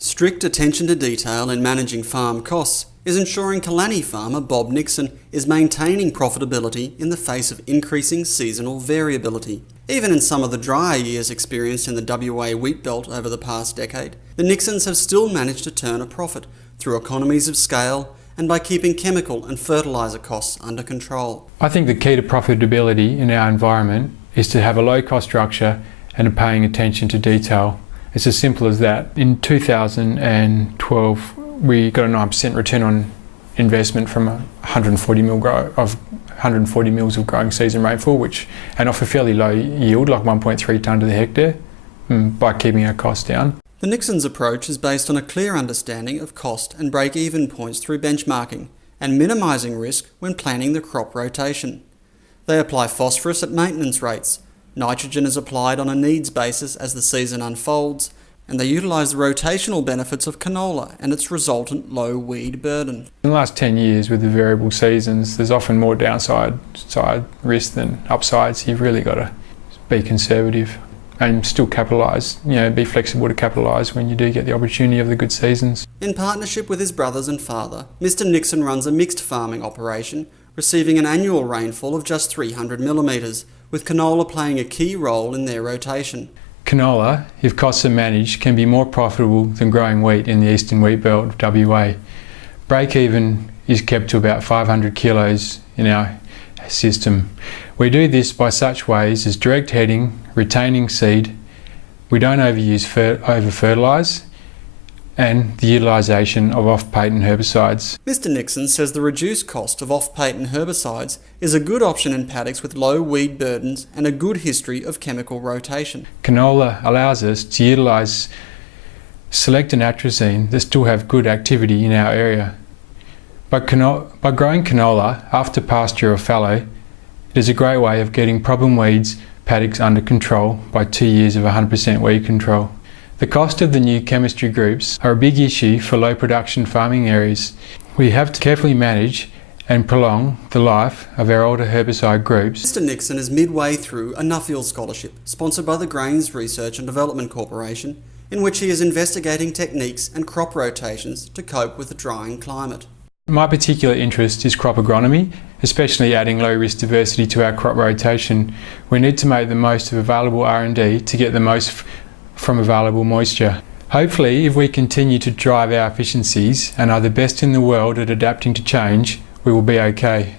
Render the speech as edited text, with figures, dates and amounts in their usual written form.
Strict attention to detail in managing farm costs is ensuring Kalannie farmer Bob Nixon is maintaining profitability in the face of increasing seasonal variability. Even in some of the drier years experienced in the WA wheat belt over the past decade, the Nixons have still managed to turn a profit through economies of scale and by keeping chemical and fertiliser costs under control. I think the key to profitability in our environment is to have a low cost structure and paying attention to detail. It's as simple as that. In 2012, we got a 9% return on investment from 140 mils of growing season rainfall, and off a fairly low yield, like 1.3 tonne to the hectare, by keeping our costs down. The Nixon's approach is based on a clear understanding of cost and break-even points through benchmarking and minimising risk when planning the crop rotation. They apply phosphorus at maintenance rates. Nitrogen is applied on a needs basis as the season unfolds, and they utilise the rotational benefits of canola and its resultant low weed burden. In the last 10 years with the variable seasons, there's often more downside risk than upsides. You've really got to be conservative and still capitalise, be flexible to capitalise when you do get the opportunity of the good seasons. In partnership with his brothers and father, Mr Nixon runs a mixed farming operation, receiving an annual rainfall of just 300 millimetres, with canola playing a key role in their rotation. Canola, if costs are managed, can be more profitable than growing wheat in the eastern wheat belt of WA. Break-even is kept to about 500 kilos in our system. We do this by such ways as direct heading, retaining seed, we don't over-fertilise, and the utilisation of off-patent herbicides. Mr Nixon says the reduced cost of off-patent herbicides is a good option in paddocks with low weed burdens and a good history of chemical rotation. Canola allows us to utilise selected atrazine that still have good activity in our area. By growing canola after pasture or fallow, it is a great way of getting problem weeds paddocks under control by 2 years of 100% weed control. The cost of the new chemistry groups are a big issue for low production farming areas. We have to carefully manage and prolong the life of our older herbicide groups. Mr Nixon is midway through a Nuffield Scholarship, sponsored by the Grains Research and Development Corporation, in which he is investigating techniques and crop rotations to cope with the drying climate. My particular interest is crop agronomy, especially adding low-risk diversity to our crop rotation. We need to make the most of available R&D to get the most from available moisture. Hopefully, if we continue to drive our efficiencies and are the best in the world at adapting to change, we will be okay.